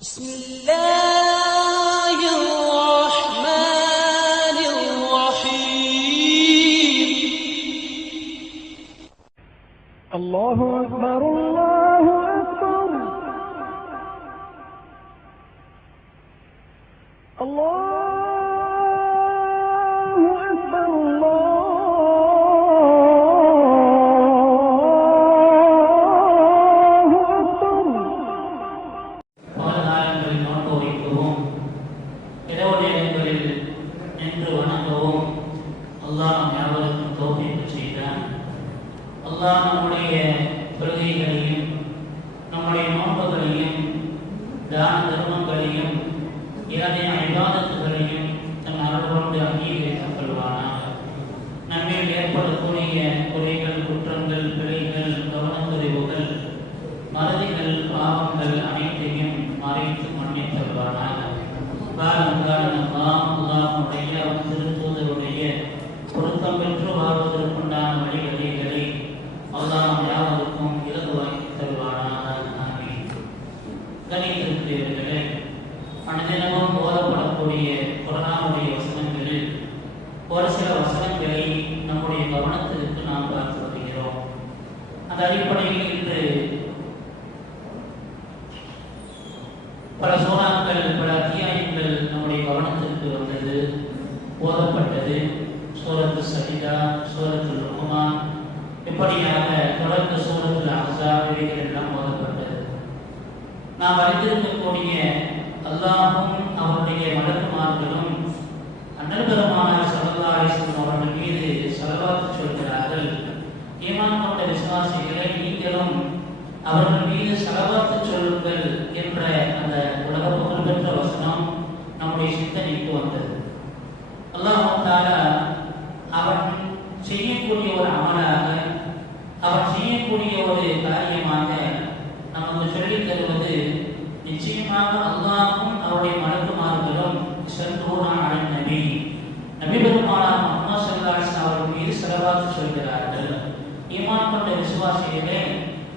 بسم الله الرحمن الرحيم الله أكبر الله أكبر الله أكبر الله أكبر வாழ்நாளில் நோன்பு வைக்கவும் இரவு நேரங்களில் நின்று வணங்கவும் அல்லாஹ் யாவருக்கும் தௌஃபீக் செய்கிறான். அல்லாஹ் நம்முடைய தொழுகைகளையும் நம்முடைய நோன்புகளையும் தான தர்மங்களையும் ஏனைய இபாதத்துகளையும் தன் அருள் கொண்டு அங்கீகரித்துக் கொள்வானாக. நம்மில் ஏற்படக்கூடிய குறைகள், குற்றங்கள், பிழைகள், கவனக்குறைவுகள், மறதிகள், பாவங்கள் அனைத்தையும் மறைத்து மன்னித்தல்வானாக. அல்லாஹ்வுடைய திருத்தூதருடைய பொருத்தம் பெற்று வாழ்வதற்குண்டான வழிவகைகளை அல்லாஹ் யாவருக்கும் இலகுவாக்கி தருவானாக. ஆமீன். கணிதத்திற்குரியவர்களே, அனுதினமும் ஓதப்படக்கூடிய குர்ஆனுடைய வசனங்களில் ஒரு சில வசனங்களை நம்முடைய கவனத்திற்கு நாம் பார்த்து வருகிறோம். அந்த அடிப்படையில் இன்று பல சூறாக்கள், பல அத்தியாயங்கள் நம்முடைய கவனத்திற்கு வந்தது, ஓதப்பட்டது. சூரத்து சஜிதா, சூரத்து லுக்மான், இப்படியாக தொடர்ந்து சூரத்து அஹ்ஸாப் இவைகளெல்லாம் ஓதப்பட்டது. நாம் அறிந்திருக்கக்கூடிய அல்லாஹும் அவருடைய மலக்குமார்களும் அண்ணல் பெருமானார் ஸல்லல்லாஹு அலைஹி வஸல்லம் அவர்கள் மீது ஸலவாத் சொல்கிறார்கள். ஈமான் கொண்ட விசுவாசிகளை நீங்களும் அவர்கள் மீது ஸலவாத் சொல்லுங்கள் என்ற அந்த உலக புகழ்பெற்ற வசனம் நம்முடைய சிந்தனைக்கு வந்தது. அல்லாஹ் தஆலா அவன் செய்யக்கூடிய ஒரு அமலாக, அவன் செய்யக்கூடிய ஒரு காரியமாக நமக்கு சொல்லித் தருவது, நிச்சயமாக அல்லாஹ்வும் அவருடைய மலக்குமார்களும் ஸல்லல்லாஹு அலைஹி நபி நபி பெருமானார் முஹம்மது ஸல்லல்லாஹு அலைஹி வஸல்லம் அவர்கள் மீது ஸலவாத் சொல்கிறார்கள். ஈமான் கொண்ட விசுவாசிகளே,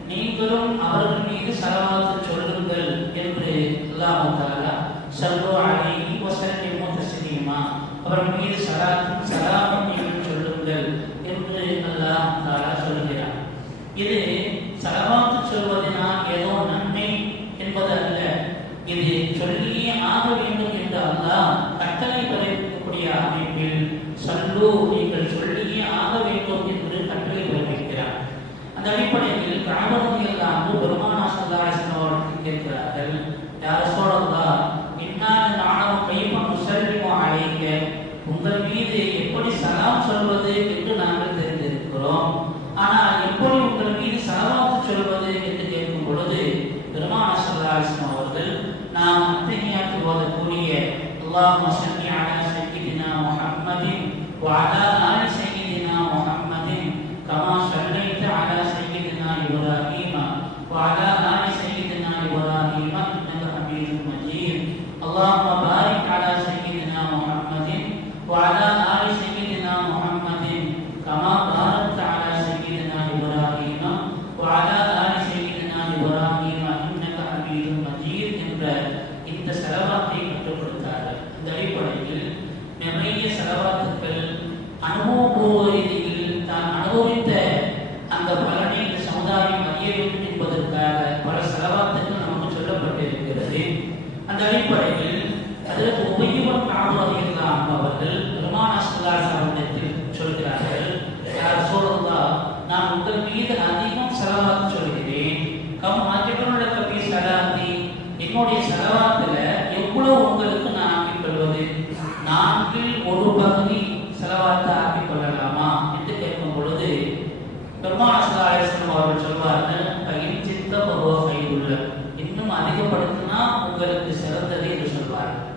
நீங்களும் அவர்கள் மீது ஸலவாத் சொல்லுங்கள் என்று அல்லாஹ் தஆலா ஸல்லு அலைஹி வஸல்லிமு தஸ்லீமா, அவர்கள் மீது ஸலாத்தும் ஸலாமும் நீங்கள் சொல்லுங்கள் என்று அல்லாஹ் தஆலா சொல்கிறார். இது ஸலவாத் சொல்வதனால் ஏதோ நன்மை என்பது அல்ல, இது சொல்லியே ஆக வேண்டும் என்று அல்லாஹ் கட்டளை பிறப்பிக்கக்கூடிய அமைப்பில் ஸல்லு, நீங்கள் சொல்லியே ஆக வேண்டும் என்று கட்டளை பிறப்பிக்கிறார். அந்த அடிப்படையில் கஅபத்தில் அல்லாஹ் பெருமானார் ஸல்லல்லாஹு அலைஹி வஸல்லம் அவர்கள் கேட்கிறார்கள், யா ரசூலல்லாஹ், இன்னா நஅலமு கைஃப நுஸல்லிமு அலைக, உங்கள் மீது எப்படி சலாம் சொல்வது என்று நாங்கள் தெரிந்திருக்கிறோம், ஆனால் எப்படி உங்கள் மீது ஸலவாத் சொல்வது என்று கேட்கும் பொழுது பெருமானார் ஸல்லல்லாஹு அலைஹி வஸல்லம் அவர்கள், நாம் அத்தஹியாத்தில் ஓதக்கூடிய அல்லாஹும்ம ஸல்லி அலா சய்யிதினா முஹம்மதின் வ அலா ஆலி சய்யிதினா முஹம்மதின் கமா ஸல்லைத அலா சய்யிதினா இப்ராஹீம வ அலா ஆலி சய்யிதினா இப்ராஹீம இன்னக ஹமீதும் மஜீத், அல்லாஹும்ம பாரிக் அலா சய்யிதினா முஹம்மதின் வ அலா ஆலி சய்யிதினா முஹம்மதின் கமா பாரக்த அலா சய்யிதினா இப்ராஹீம வ அலா ஆலி சய்யிதினா இப்ராஹீம இன்னக ஹமீதும் மஜீத் என்ற இந்த ஸலவாத்தை கற்றுக் கொடுத்தார்கள். இந்த அடிப்படையில் நிறைய ஸலவாத்துக்கள் அனுபவபூர்வ ரீதியில் தான் அனுபவித்த அந்த பலனை இந்த சமுதாயம் அறிய வேண்டும் என்பதற்காக பல ஸலவாத்துக்கள் நமக்கு சொல்லப்பட்டிருக்கிறது. அந்த அடிப்படையில் அதற்கு உபயோகம் காவலர்களாம் அவர்கள் பெருமானார் ஸல்லல்லாஹு அலைஹி வஸல்லம் சொல்கிறார்கள், யா ரசூலல்லாஹ், நான் உங்கள் மீது அதிகம் ஸலவாத் சொல்கிறேன். கம் ஆஜிபுல்லக பி ஸலாத்தி, என்னுடைய ஸலவாத்துல எவ்வளவு உங்களுக்கு நான் ஆக்கிக் கொள்வது, நான்கில் ஒரு பகுதி ஸலவாத்தை ஆக்கிக் கொள்ளலாமா என்று கேட்கும் பொழுது பெருமானார் ஸல்லல்லாஹு அலைஹி வஸல்லம் அவர்கள் சொல்வார்கள், பயின் சித்த பருவ கைதுள்ள, இன்னும் அதிகப்படுத்தினா உங்களுக்கு சிறந்தது என்று சொல்வார்கள்.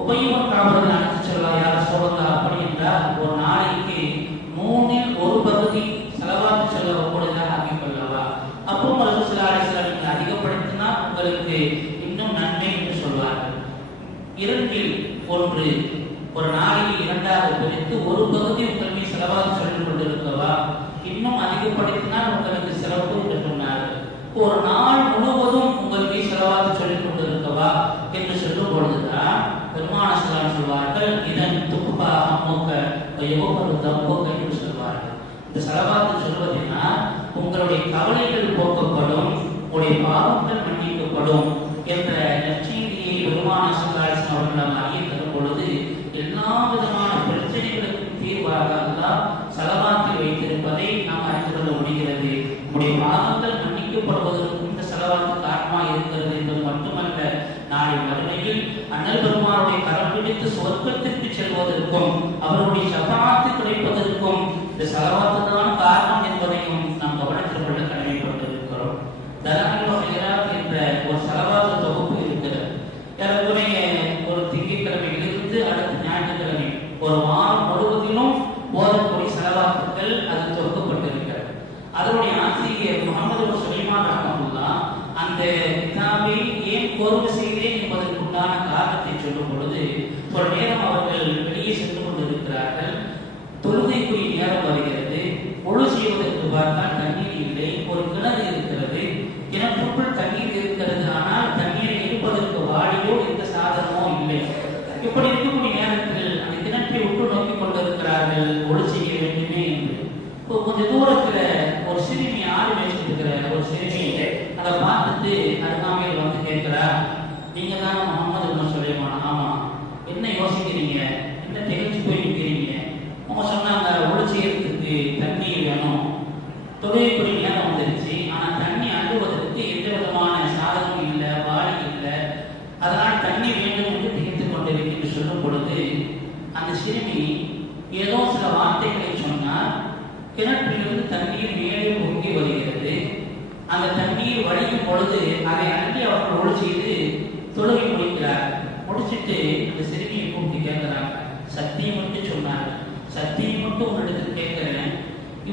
உபயோகம் காவலர்கள் அழைத்து சொல்லலாம், யார சொல்லலாம், அப்படி என்றால் ஒரு நாளைக்கு 3இல் ஒரு பகுதி ஸலவாத் சொல்ல கூடுதலாக ஆக்கிக் கொள்ளவா, அப்போ ரசூலுல்லாஹி ஸல்லல்லாஹு அலைஹி வஸல்லம் நீங்கள் அதிகப்படுத்தினா உங்களுக்கு இன்னும் நன்மை என்று சொல்வார்கள். 2இல் 1, ஒரு நாளைக்கு 2ஆக பிரித்து ஒரு பகுதி உங்கள் மீது ஸலவாத் சொல்லிக் கொண்டிருக்கவா, இன்னும் அதிகப்படுத்தினால் உங்களுக்கு சிறப்பு என்று சொன்னார்கள். ஒரு நாள் முழுவதும் உங்கள் மீது ஸலவாத் சொல்லிக் கொண்டிருக்கவா என்று சொல்லும் பொழுதுதான் பெருமான சொல்வார்கள் இதன் துப்பா அம்மூக்க எவ்வொரு தப்போக்க என்று சொல்வார்கள். இந்த சலவாத்து சொல்வதுன்னா உங்களுடைய கவலைகள் போக்கப்படும், உங்களுடைய பாவங்கள் மன்னிக்கப்படும் என்ற நற்செய்தியை பெருமான சல்லாசன் அவர்கள் நாம் அறிய தரும் பொழுது எல்லா விதமான பிரச்சனைகளுக்கும் தீர்வாக அல்லாஹ் சலவாத்தில் வைத்திருப்பதை நாம் அறிந்து கொள்ள முடிகிறது. நம்முடைய பாவங்கள் மன்னிக்கப்படுவதற்கும் இந்த சலவாத்து காரணமாக இருக்கிறது என்பது மட்டுமல்ல, நாளை மறுமையில் அண்ணல் பெருமானுடைய கரம் பிடித்து சொர்க்கத்திற்கு செல்வதற்கும் அவருடைய ஷஃபாஅத் கிடைப்பதற்கும் இந்த சலவாத்து தான் காரணம் என்பதையும் நாம் கவனத்தில் கொள்ள கடமைப்பட்டிருக்கிறோம். தலாயிலுல் ஹைராத் என்ற ஒரு சலவாத்து தொகுப்பு இருக்கிறது. ஏறக்குறைய ஒரு திங்கட்கிழமையிலிருந்து அடுத்த ஞாயிற்றுக்கிழமை ஒரு வாரம் முழுவதிலும் ஓதக்கூடிய சலவாத்துக்கள் அது தொகுக்கப்பட்டிருக்கிறது. அதனுடைய ஆசிரியர் முகமது சுலைமான் ரஹ்மத்துல்லாஹ் அந்த கிதாபை ஏன் கோர்வு செய்தேன் என்பதற்குண்டான காரணத்தை சொல்லும் பொழுது, ஒரு நேரம் அவர்கள் வெளியே சென்று கொண்டிருக்கிறார்கள். தொழுகைக்குரிய நேரம் வருகிறது. ஒழு செய்வதற்கு பார்த்தால் தண்ணீர் இல்லை. ஒரு கிணறு இருக்கிறது, கிணற்றுக்குள் தண்ணீர் இருக்கிறது, ஆனால் தண்ணீரை இருப்பதற்கு வாளியோ எந்த சாதனமோ இல்லை. இப்படி இருக்கக்கூடிய நேரத்தில் அந்த கிணற்றை உற்று நோக்கி கொண்டிருக்கிறார்கள், ஒழு செய்ய வேண்டுமே என்று. கொஞ்சம் தூரத்துல ஒரு சிறுமி ஆறு வச்சிருக்கிற ஒரு சிறுமி அதை பார்த்துட்டு அருகாமையில் வந்து கேட்கிறா, நீங்க தான் முகமது சுலைமான்? ஆமா. என்ன யோசிக்கிறீங்க, என்ன திகழ்ச்சி போய் நிற்கிறீங்க? அவங்க சொன்னாங்க, ஒழு செய்யறதுக்கு தண்ணி வேணும், தொழில்துறை நேரம் வந்துருச்சு, ஆனா தண்ணி அழுவதற்கு எந்த விதமான சாதனமும் இல்லை, வாளி இல்லை, அதனால் தண்ணி வேண்டும் என்று திகைத்துக் கொண்டிருக்கு என்று சொல்லும் பொழுது அந்த சிறுமி ஏதோ சில வார்த்தைகளை சொன்னார். கிணற்றிலிருந்து தண்ணீர் மேலே பொங்கி வருகிறது. அந்த தண்ணீர் வடியும் பொழுது அதை அள்ளி அவர்கள் ஒழு செய்து தொழுகை முடிக்கிறார். முடிச்சுட்டு அந்த சிறுமியை கூப்பிட்டு கேட்கிறாங்க, சத்தியம் மட்டும் சொன்னாங்க, சத்தியம் மட்டும் உன்னிடத்தில் கேட்கிறேன்,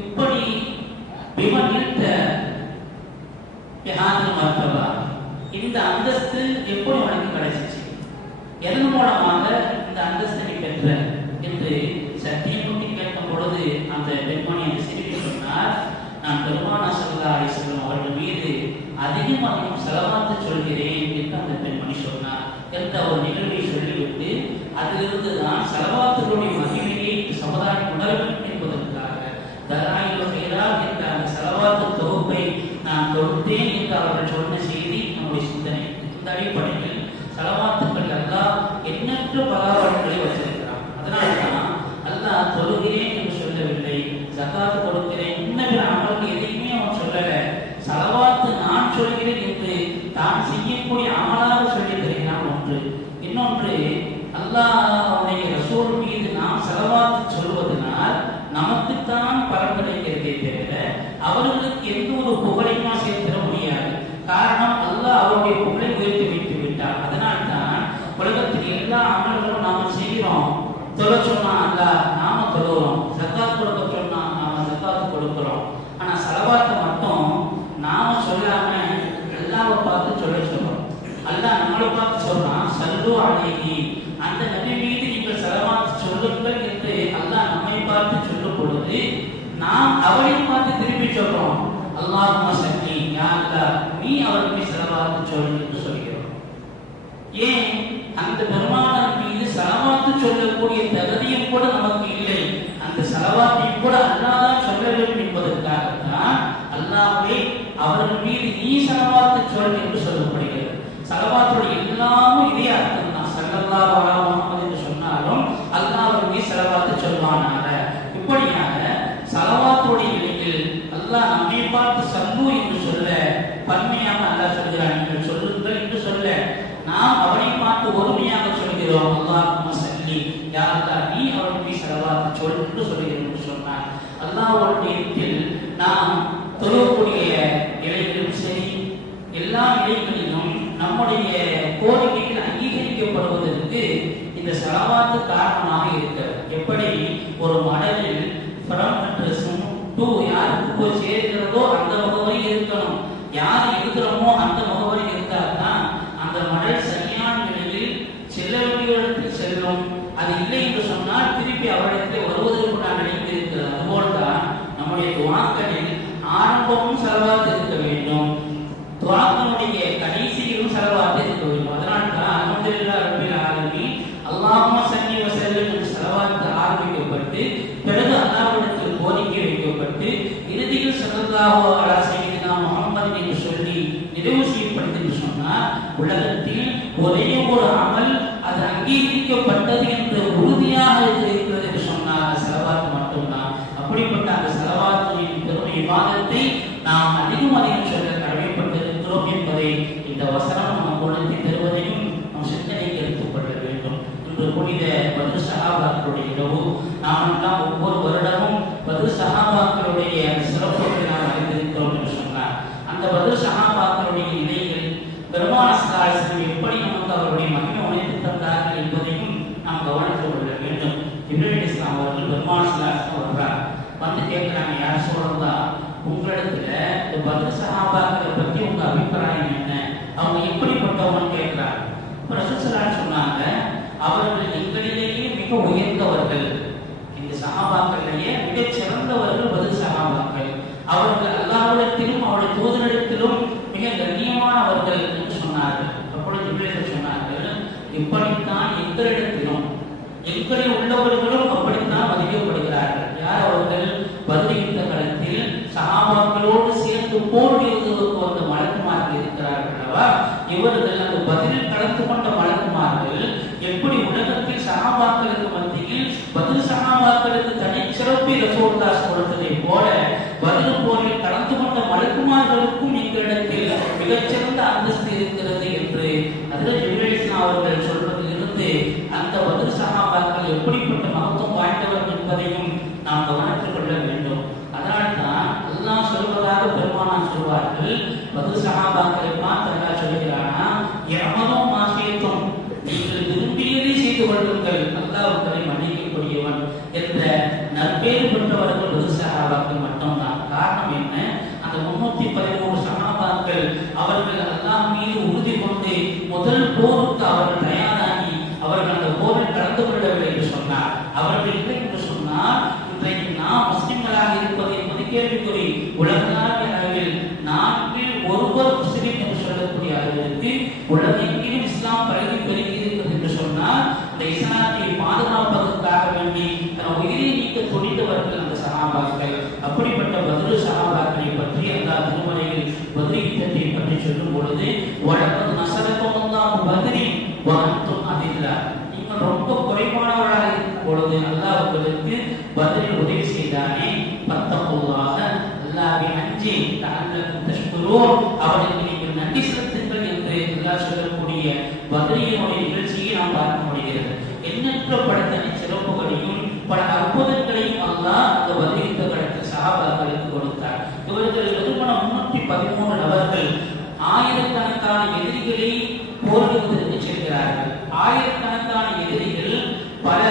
இப்படி விமனித்த மருத்துவா இந்த அந்தஸ்து எப்படி உனக்கு கிடைச்சிச்சு, எதன் மூலமாக இந்த அந்தஸ்தை நீ பெற்ற என்று சத்தியம் மட்டும் கேட்கும் பொழுது அந்த பெண்மணி அந்த சிறுமி சொன்னார், நான் பெருமானா ஸல்லல்லாஹு அலைஹி வஸல்லம் அவர்கள் மீது அதிகமாக ஸலவாத்து சொல்கிறேன் என்று அந்த பெண்மணி சொன்னார் என்ற ஒரு நிகழ்வை சொல்லிவிட்டு அதிலிருந்து தான் ஸலவாத்துடைய மகிமையை சமுதாயம் உணர வேண்டும் என்பதற்காக தலாயிலுல் ஹைராத் என்ற அந்த ஸலவாத்து தொகுப்பை நான் தொடுத்தேன் என்று அவர்கள் சொன்ன செய்தி நம்முடைய சிந்தனை. இந்த அடிப்படையில் ஸலவாத்துக்கள் அல்லாஹ் எண்ணற்ற பலாவல்களை வச்சிருக்கிறான். அதனால்தான் அல்லாஹ் தொழுகிறேன் என்று சொல்லவில்லை, ஜகாத் கொடுக்கிறேன், இன்னபிற அமலுக்கு எதையுமே அவன் சொல்லல. ஸலவாத்து நான் சொல்கிறேன் என்று தான் செய்யக்கூடிய அமலாக சொல்லி தருகிறான் ஒன்று. இன்னொன்று, அல்லாஹ்வுடைய ரசூல் மீது நாம் ஸலவாத்து சொல்வதனால் நமக்குத்தான் பலன் கிடைக்கிறதே தவிர அவர்களுக்கு எந்த ஒரு புகழையுமா சேர்த்திட முடியாது. காரணம், அல்லாஹ் அவருடைய புகழை உயர்த்தி வைத்து விட்டார். அதனால்தான் உலகத்தில் எல்லா அமல்களும் நாம செய்கிறோம். தொலை சொன்னா அல்லாஹ் நாம தொழுகிறோம், ஜகாத் கொடுக்க சொன்னா நாம ஜகாத் கொடுக்கிறோம். ஆனா ஸலவாத்தை மட்டும் நாம சொல்லாம அல்லாஹ்வை பார்த்து சொல்றோம். அல்லாஹ் நம்மளை பார்த்து சொல்றான், ஸல்லு அலைஹி, அந்த நபி மீது நீங்கள் ஸலவாத் சொல்லுங்கள் என்று அல்லாஹ் நம்மை பார்த்து சொல்லும் பொழுது நாம் அவரை பார்த்து திருப்பி சொல்றோம், அல்லாஹும்ம ஸல்லி, யா அல்லாஹ் நீ அவருக்கு ஸலவாத் சொல் என்று சொல்கிறோம். ஏன்? அந்த பெருமானார் மீது ஸலவாத் சொல்லக்கூடிய தகுதியும் கூட நமக்கு இல்லை. அந்த ஸலவாத்தை கூட அல்லாஹ் தான் சொல்ல வேண்டும் என்பதற்காகத்தான் அல்லாஹ்வே அவர்கள் மீது நீ ஸலவாத் சொல் என்று சொல்லப்படுகிறது. ஸலவாத்துடைய எல்லாமும் இதே அர்த்தம் தான். ஸல்லல்லாஹு அலைஹி முஹம்மது என்று சொன்னாலும் அல்லாஹ் மீது ஸலவாத் சொல்வானாக. இப்படியாக ஸலவாத்துடைய நிலையில் அல்லாஹ் நம்மை பார்த்து ஸல்லு என்று சொல்ல பன்மையாக அல்லாஹ் சொல்கிறான், நீங்கள் சொல்லுங்கள் என்று சொல்ல நாம் அவனை பார்த்து ஒருமையாக சொல்கிறோம், அல்லாஹும்ம ஸல்லி, யா அல்லாஹ் நீ அவனுக்கு ஸலவாத் சொல் என்று சொல்கிறோம் என்று சொன்னார். அல்லாஹ்வுடைய இடத்தில் நாம் தொழக்கூடிய நிலைகளிலும் சரி, எல்லா நிலைகளிலும் நம்முடைய கோரிக்கைகள் அங்கீகரிக்கப்படுவதற்கு இந்த ஸலவாத்து காரணமாக இருக்கிறது. எப்படி ஒரு மடலில் ஃப்ரம் அட்ரஸும் டு யாருக்கு போய் சேர்கிறதோ அந்த முகவரி இருக்கணும், யார் இருக்கிறோமோ அந்த முகவரி இருந்தால் தான் அந்த மடல் சரியான நிலையில் செல்ல வேண்டிய இடத்தில் செல்லும். அது இல்லை என்று சொன்னால் திருப்பி அவரிடத்தில் வருவதற்குண்டான நிலையில் இருக்கிறது. அதுபோல்தான் நம்முடைய துஆக்களில் ஆரம்பமும் ஸலவாத் இருக்க வேண்டும், துஆக்களுடைய கடைசியிலும் ஸலவாத் இருக்க வேண்டும். அதனால்தான் வைக்கப்பட்டு பிறகு அல்லாஹ்விடத்தில் கோரிக்கை வைக்கப்பட்டு இறுதியில் ஸல்லல்லாஹு அலைஹி வஸல்லம் முஹம்மது என்று சொல்லி நிறைவு செய்யப்படுது சொன்னால் உலகத்தில் ஒரே ஒரு அமல் அது அங்கீகரிக்கப்பட்டது என்று உறுதியாக இருக்கிறது என்று சொன்னால் ஸலவாத் மட்டும்தான். அப்படிப்பட்ட அந்த ஸலவாத்தின் பெரும் இபாதத்தை நாம் அதிகம் சொல்ல கடமைப்பட்டிருக்கிறோம் என்பதை இந்த வசனம் நாம் உணர்த்தி தருவதையும் நாம் சிந்தனைக்கு எடுத்துக் கொள்ள வேண்டும். இன்று புனித பத்ர் சஹாபாக்களுடைய இரவு நாம் எல்லாம் ஒவ்வொரு வருடமும் பத்ர் சஹாபாக்களுடைய சிறப்புகளை நாம் அறிந்திருக்கிறோம் என்று சொன்னார். அந்த பத்ர் சஹாபாக்களுடைய நிலைகள் பெருமானார் ஸல்லல்லாஹு அலைஹி வஸல்லம் எப்படி நமக்கு அவருடைய மகிமை உணர்த்தி தந்தார்கள் என்பதையும் நாம் கவனித்துக் கொள்ள வேண்டும். ஜிப்ரீல் அலைஹிஸ்ஸலாம் அவர்கள் பெருமானார் ஸல்லல்லாஹு அலைஹி வஸல்லம் வர்றார், வந்து கேட்கிறாங்க, யார் சொல்றதா உங்களிடத்துல இந்த பத்ர் சஹாபாக்களை பத்தி உங்க அபிப்பிராயம் என்ன, அவங்க எப்படிப்பட்டவங்க கேட்கிறாங்க. ரசூல் ஸல்லல்லாஹு அலைஹி வஸல்லம் சொன்னாங்க, அவர்கள் எங்களிலேயே மிக உயர்ந்தவர்கள், இந்த சஹாபாக்களிலேயே மிகச் சிறந்தவர்கள் பத்ர் சஹாபாக்கள். அவர்கள் அல்லாஹ்விடத்திலும் அவருடைய தூதரிடத்திலும் மிக கண்ணியமானவர்கள் என்று சொன்னார்கள். அப்பொழுது ஜிப்ரீல் சொன்னார்கள், இப்படித்தான் எங்களிடத்திலும் எங்களில் உள்ளவர்களும் அப்படித்தான் மதிக்கப்படுகிறார்கள். யார் அவர்கள்? பத்ர் யுத்த களத்தில் சஹாபாக்களோடு சேர்ந்து போரிடுவதற்கு வந்த மலக்குமார்கள் இருக்கிறார்கள் அல்லவா, இவர்கள் அந்த பத்ரில் கலந்து கொண்ட மலக்குமார்கள் எப்படி உலகத்தில் சஹாபாக்களுக்கு மத்தியில் பத்ர் சஹாபாக்களுக்கு தனிச்சிறப்பை ரசூலுல்லாஹ் கொடுத்ததை போல பத்ர் போரில் கலந்து கொண்ட மலக்குமார்களுக்கும் எங்களிடத்தில் மிகச்சிறந்த அந்தஸ்து இருக்கிறது என்று அதில் ஜிப்ரீல் அலைஹிஸ்ஸலாம் அவர்கள் சொல்வதிலிருந்து அந்த பத்ர் சஹாபாக்கள் எப்படிப்பட்ட மகத்துவம் வாய்ந்தவர்கள் என்பதையும் நாம் கவனித்துக் கொள்ள வேண்டும். அதனால்தான் அல்லாஹ் சொல்வதாக பெருமானார் சொல்வார்கள், பத்ர் சஹாபாக்களை பார்த்து அல்லாஹ் சொல்கிறானா, யமனோ மாஷியத்தும், நீங்கள் விரும்பியதை செய்து கொள்ளுங்கள், அல்லாஹ் உங்களை மன்னிக்கக்கூடியவன் என்ற நற்பேறு பெற்றவர்கள் பத்ர் சஹாபாக்கள் மட்டும்தான். காரணம் என்ன? அந்த 313 சஹாபாக்கள் அவர்கள் அல்லாஹ் மீது உறுதி கொண்டு முதல் போருக்கு அவர்கள் தயாராகி அவர்கள் அந்த போரில் கலந்து கொள்ளவில்லை என்று சொன்னார். அவர்கள் இல்லை என்று சொன்னால் இன்றைக்கு நாம் முஸ்லிம்களாக இருப்பது என்பது கேள்விக்குறி. உலகளாவிய அளவில் நான்கில் ஒருவர் முஸ்லிம் என்று சொல்லக்கூடிய அளவிற்கு உலகெங்கிலும் இஸ்லாம் பரவி பெருகி இருக்கிறது என்று சொன்னால் அந்த இஸ்லாத்தை பாதுகாப்பதற்காக வேண்டி தன் உயிரை நீக்க துணிந்தவர்கள் அந்த சஹாபாக்கள். அப்படிப்பட்ட பத்ர் சஹாபாக்களை பற்றி அல்லாஹ் திருமறையில் பத்ர் யுத்தத்தை பற்றி சொல்லும் பொழுது, வலக்கத் நஸரக்கல்லாஹு பத்ரின் வ அன்தும் அதில்லா, நீங்கள் ரொம்ப குறைவானவர்களாக இருக்கும் பொழுது அல்லாஹ் உங்களுக்கு பத்ரில் உதவி செய்தானே, பத்தகுல்லாஹ, அல்லாஹ்வை அஞ்சி தஅல்லகும் தஷ்குரூன், அவருக்கு நீங்கள் நன்றி செலுத்துங்கள் என்று அல்லாஹ் சொல்லக்கூடிய பத்ரியினுடைய நிகழ்ச்சியை நாம் பார்க்க முடிகிறது. எண்ணற்ற பல தனி சிறப்புகளையும் பல அற்புதங்களையும் அல்லாஹ் அந்த பத்ர் யுத்த களத்தில் சஹாபாக்களுக்கு கொடுத்தார். இவர்கள் வெறுமன 313 நபர்கள் ஆயிரக்கணக்கான எதிரிகளை போரிடுவதற்கு செல்கிறார்கள். ஆயிரக்கணக்கான எதிரிகள் பல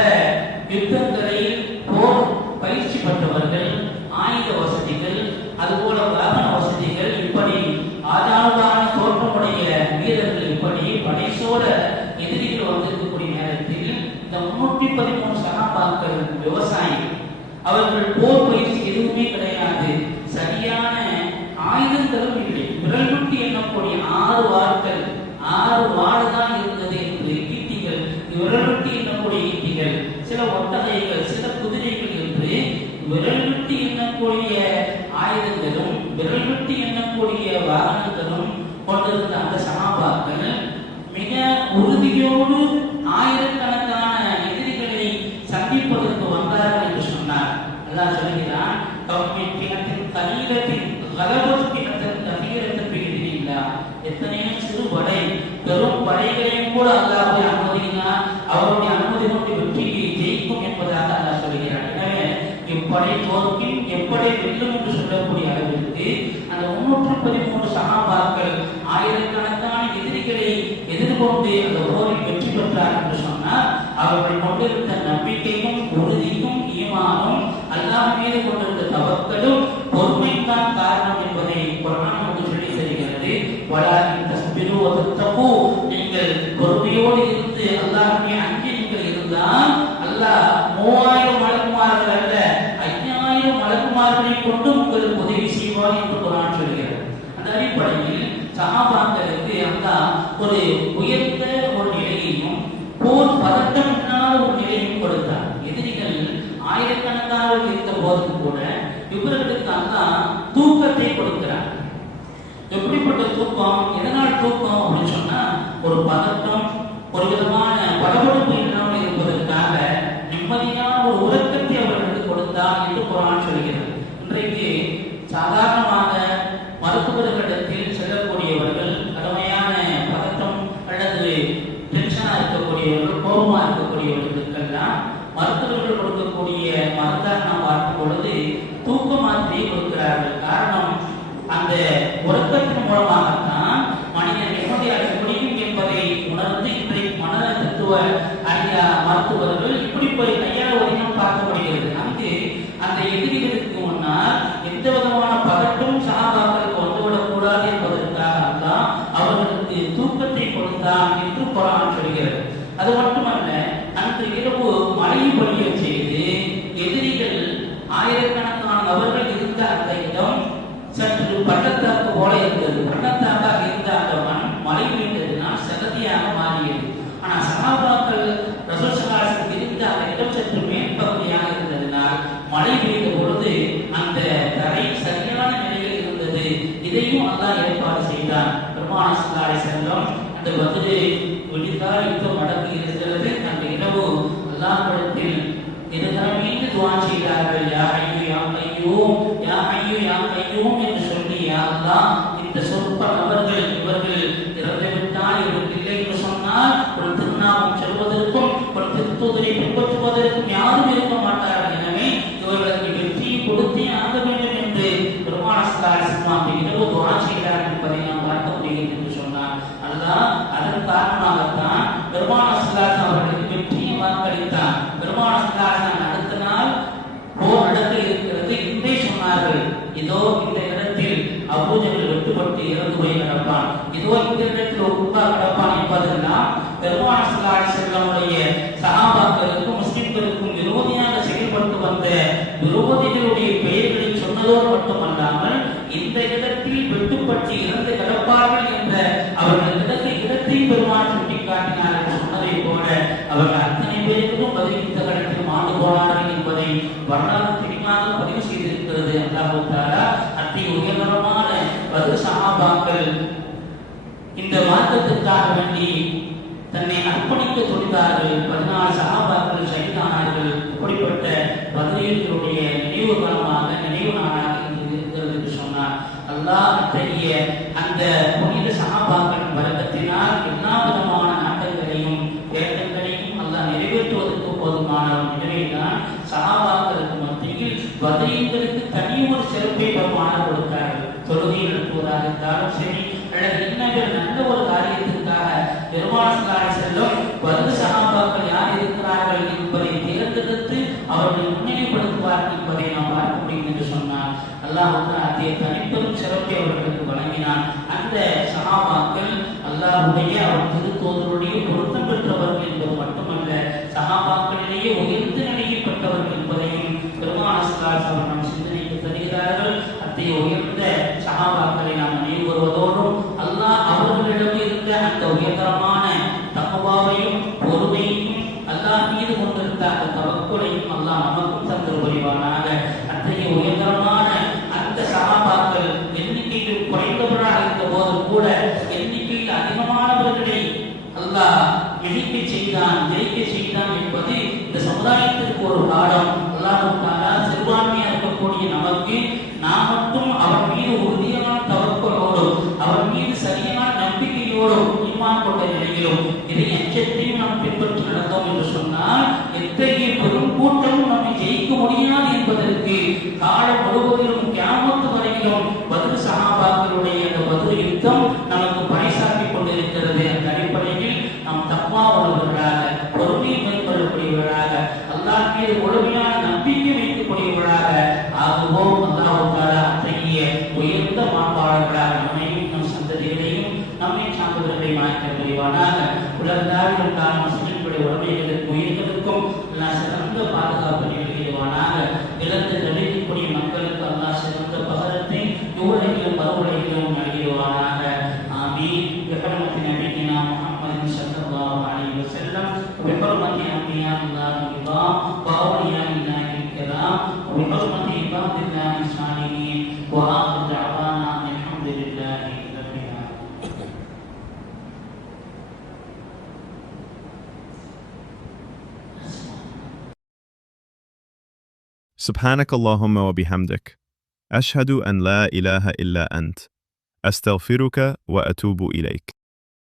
யுத்தங்களில் போர் பயிற்சி பெற்றவர்கள், ஆயுத வசதிகள், அதுபோல வாகன வசதிகள், இப்படி ஆதாரமான தோற்றமுடைய வீரர்கள், இப்படி படைசோட எதிரிகள் வந்திருக்கக்கூடிய நேரத்தில் இந்த 313 சஹாபாக்கள் விவசாயிகள். அவர்கள் போர் பயிற்சி எதுவுமே கிடையாது, சரியான ஆயுதங்களும் இல்லை. விரல் விட்டு எண்ணக்கூடிய 6 வாட்கள், 6 வாடு தான் இருந்தது என்று ஈட்டிகள், விரல் விட்டு எண்ணக்கூடிய ஈட்டிகள், சில ஒட்டகைகள், சில குதிரைகள் என்று விரல் விட்டு எண்ணக்கூடிய ஆயுதங்களும் விரல் விட்டு எண்ணக்கூடிய வாகனங்களும் கொண்டிருந்த அந்த சஹாபாக்கள் மிக உறுதியோடு ஆயிரக்கணக்கான எதிரிகளை சந்திப்பதற்கு வந்தார்கள் என்று சொன்னார். அல்லாஹ் சொல்கிறான், கவ்மின் பினத்தின் கலீலத்தின் கலபத் பினத்தின் கபீரத்தின் பிஇذنில்லா, எத்தனையோ சிறு படை பெரும் படைகளையும் கூட அல்லாஹ்வை அனுமதிக்கிறார், அவருடைய அனுமதி கொண்டு வெற்றியை ஜெயிக்கும் என்பதாக அல்லாஹ் சொல்கிறார். எனவே இப்படை தோற்கின் எப்படை வெல்லும் என்று சொல்லக்கூடிய அளவிற்கு அந்த 313 சஹாபாக்கள் ஆயிரக்கணக்கான எதிரிகளை எதிர்கொண்டு அந்த போரில் வெற்றி பெற்றார் என்று சொன்னால் அவர்கள் கொண்டிருந்த நம்பிக்கையும் உறுதியும் ஈமானும் அல்லாஹ் மீது கொண்டிருந்த தவக்கலும் பொறுமைதான் காரணம் என்பதை குர்ஆன் நமக்கு சொல்லி தருகிறது. வலாகின் தஸ்பிரு வ தத்தகு, நீங்கள் பொறுமையோடு இருந்து அல்லாஹ்வை அஞ்சி நீங்கள் இருந்தால் அல்லாஹ் 3000 மலக்குமார்கள் அல்ல 5000 மலக்குமார்களை கொண்டு உங்களுக்கு உதவி செய்வார் என்று குர்ஆன் சொல்கிறது. அந்த அடிப்படையில் சஹாபாக்களுக்கு அல்லாஹ் ஒரு உயர்ந்த ஒரு நிலையையும் போர் பதட்டம் இல்லாத ஒரு நிலையையும் கொடுத்தார். எதிரிகள் ஆயிரக்கணக்காக இருந்த போதும் கூட இவர்களுக்கு அல்லாஹ் தூக்கத்தை கொடுக்கிறார். எப்படிப்பட்ட தூக்கம்? எதனால் தூக்கம் அப்படின்னு சொன்னா, ஒரு பதட்டம், ஒரு விதமான படபடப்பு இல்லாமல் இருப்பதற்காக நிம்மதியான ஒரு உறக்கத்தை அவர்களுக்கு கொடுத்தார் என்று குர்ஆன் சொல்கிறது. இன்றைக்கு சாதாரணமாக மருத்துவர்களிடத்தில் செல்லக்கூடியவர்கள் கடுமையான பதட்டம் அல்லது டென்ஷனா இருக்கக்கூடியவர்கள், கோபமா இருக்கக்கூடியவர்களுக்கெல்லாம் மருத்துவர்கள் கொடுக்கக்கூடிய மருந்தாக நாம் பார்க்கும் பொழுது தூக்க மாத்திரையை கொடுக்கிறார்கள். காரணம், அந்த உறக்கத்தின் மூலமாகத்தான் மனிதன் நிம்மதி அடைய முடியும் என்பதை உணர்ந்து இன்றைக்கு மன தத்துவ மருத்துவர்கள் இப்படி போய் கையாள ஒதுக்கம் பார்க்க முடிகிறது. அங்கு அந்த எதிரிகளுக்கு முன்னால் எந்த விதமான பதட்டும் சஹாபாக்களுக்கு வந்துவிடக் கூடாது என்பதற்காக தான் அவர்களுக்கு தூக்கத்தை கொடுத்தான் என்று குர்ஆன் சொல்கிறது. அது மட்டுமல்ல, அன்று இரவு மழை பொழிய செய்து எதிரிகள் ஆயிரக்கணக்கான நபர்கள் இருந்த அந்த இடம் சற்று பள்ளத்தாக்கு போல இருந்தது. பள்ளத்தாக்காக இருந்த அந்த மண் மழை பெய்ததினால் சகதியாக மாறியது. ஆனால் சஹாபாக்கள் ரசூல் ஸல்லல்லாஹு அலைஹி வஸல்லம் இருந்த அந்த இடம் சற்று மேற்பகுதியாக இருந்ததினால் மழை பெய்த பொழுது அந்த தரை சரியான நிலையில் இருந்தது. இதையும் அல்லாஹ் ஏற்பாடு செய்தான். பெருமானார் ஸல்லல்லாஹு அலைஹி வஸல்லம் அந்த பதிலை விழித்தால் யுத்தம் நடக்க இருக்கிறது. அந்த இரவு அல்லாஹ்விடத்தில் இருதரமீது துஆ செய்தார்கள். யா ஹய்யூ யா கய்யூம், யா ஹய்யூ யா கய்யூம் என்று சொல்லி, யா அல்லாஹ், இந்த சொற்ப நபர்கள் இவர்கள் இறந்துவிட்டால், இவர்கள் இல்லை என்று சொன்னால் ஒரு திருநாமம் சொல்வதற்கும் ஒரு திருத்தூதரை பின்பற்றுவதற்கும் யாரும் இருக்க மாட்டார்கள். எனவே இவர்களுக்கு வெற்றியை கொடுத்தே ஆக வேண்டும் என்று பெருமானார் ஸல்லல்லாஹு அலைஹி வஸல்லம் இரவு துஆ செய்தார்கள் என்பதை நாம் பார்க்க முடிகிறது என்று சொன்னார். அல்லாஹ் அதன் காரணமாகத்தான் பெருமானார் ஸல்லல்லாஹு அலைஹி வஸல்லம் அவர்களுக்கு வெற்றியை வாக்களித்தார். பெருமானார் ஸல்லல்லாஹு அலைஹி வஸல்லம் அடுத்த நாள் போர் நடக்க இருக்கிறது என்றே சொன்னார்கள். இதோ இந்த இடத்தில் அபூ ஜஹல் வெட்டுப்பட்டு இறந்து போய் கிடப்பான், இதோ இந்த இடத்தில் ஒரு கும்பா கிடப்பான் என்பதெல்லாம் பெருமானார் ஸல்லல்லாஹு அலைஹி வஸல்லம் சஹாபாக்களுக்கும் முஸ்லிம்களுக்கும் விரோதியாக செயல்பட்டு வந்த விரோதிகளுடைய பெயர்களை சொன்னதோடு மட்டுமல்லாமல் இந்த இடத்தில் வெட்டுப்பட்டு இறந்து கிடப்பார்கள் என்ற அவர்கள் இடத்தை பெருமான் சுட்டிக்காட்டினார் என்று சொன்னதை போல அவர்கள் அத்தனை பேருக்கும் பதில் தகடத்தில் மாண்டு போனார்கள் என்பதை வரலாறு தெளிவாக பதிவு செய்திருக்கிறது. அல்லாஹ் தஆலா அத்தி உயர்தரமான பத்ர் சஹாபாக்கள் இந்த மார்க்கத்திற்காக வேண்டி தன்னை அர்ப்பணிக்க துணிந்தார்கள். 14 சஹாபாக்கள் ஷஹீதானார்கள். இப்படிப்பட்ட பத்ரீகளுடைய நினைவு காலமாக, நினைவு நாளாக இருக்கிறது என்று சொன்னார். அல்லாஹ் அத்தகைய அந்த புனித சஹாபாக்களின் வழக்கத்தினால் எல்லா விதமான நாட்டங்களையும் தேட்டங்களையும் அல்லாஹ் நிறைவேற்றுவதற்கு போதுமானவர். எனவேதான் சஹாபாக்களுக்கு மத்தியில் பத்ரீகளுக்கு தனி ஒரு சிறப்பை பெருமானார் கொடுத்தார்கள். தொழுகை நடத்துவதாக இருந்தாலும் சரி, அல்லது இன்னொரு நல்ல ஒரு காரியத்திற்காக பெருமானார் ஸல்லல்லாஹு அலைஹி வஸல்லம் பத்ர் சஹாபாக்கள் யார் இருக்கிறார்கள் என்பதை தேர்ந்தெடுத்து அவர்களை முன்னிலைப்படுத்துவார்கள் என்பதை நாம் பார்க்க முடியும் என்று சொன்னார். அல்லாஹ் அதே தனிப்பெரும் சிறப்பை அவர்களுக்கு வழங்கினான். அந்த சஹாபாக்கள் அல்லாஹ்வுடைய அவர் திருத்தூதருடைய பொருத்தம் பெற்றவர்கள் என்பது மட்டுமல்ல, சஹாபாக்களிலேயே உயர்ந்த நிலையில் பெற்றவர்கள் என்பதையும் பெருமானார் ஸல்லல்லாஹு அலைஹி வஸல்லம் நம் சிந்தனைக்கு தருகிறார்கள். அத்தகைய உயர்ந்த சஹாபாக்களை நாம் நினைவு வருவதோடும் அல்லாஹ் அவர்களிடம் இருந்த அந்த உயர்தரமான தக்வாவையும் பொறுமையையும் அல்லாஹ் மீது கொண்டிருந்த அந்த தவக்குலையும் அல்லாஹ் நமக்கும் தந்து புரிவானாக. அத்தகைய உயர்தரமான அந்த சஹாபாக்கள் எண்ணிக்கையில் குறைந்தவராக இருந்த போதும் கூட எண்ணிக்கையில் அதிகமானவர்களை அல்லாஹ் எண்ணிக்கை செய்தான், ஜெயிக்க செய்தான் என்பது இந்த சமுதாயத்திற்கு ஒரு பாடம். அல்லாஹ் தஆலா சிறுபான்மையாக இருக்கக்கூடிய நமக்கு நாம் மட்டும் அவர் மீது உறுதியான தவக்கலோடும் அவர் மீது சரியான நம்பிக்கையோடும் ஈமான் கொண்ட நிலையிலும் இதை எச்சத்தையும் நாம் பின்பற்றி நடந்தோம் என்று சொன்னால் எத்தகைய பெரும் கூட்டமும் நம்மை ஜெயிக்க முடியாது என்பதற்கு காலம் முழுவதிலும் கியாமத் வரையிலும் பத்ர் சஹாபாக்களுடைய அந்த பத்ர் யுத்தம் நமக்கு பறைசாற்றி கொண்டிருக்கிறது. அந்த அடிப்படையில் நாம் தக்வா உள்ளவர்களாக, பொறுமை மேற்கொள்ளக்கூடியவர்களாக, அல்லாஹ் மீது முழுமையான நம்பிக்கை வைக்கக்கூடியவர்களாக ஆகுவோம். அல்லாஹ் தஆலா அத்தகைய உயர்ந்த மாண்பாளர்களாக நம்மையும் நம் சந்ததிகளையும் நம்மை சார்ந்தவர்களையும் ஆக்க புரிவானாக. உலகளாவிய முஸ்லிம்களுடைய உரிமைகளுக்கு உயிர்களுக்கும் அல்லாஹ் சிறந்த பாதுகாப்பு நிகழ்வானாக. இழந்து தவிர்க்கக்கூடிய மக்களுக்கு அல்லாஹ் சிறந்த பகரத்தை உலகிலும் மறுவுலகிலும் நல்கிடுவானாக. ஆமீன். بحرمة نبينا محمد صلى الله عليه وسلم وبحرمة أنبياء الله الكرام وأولياء الله الكرام سبحانك اللهم وبحمدك أشهد أن لا إله إلا أنت أستغفرك وأتوب إليك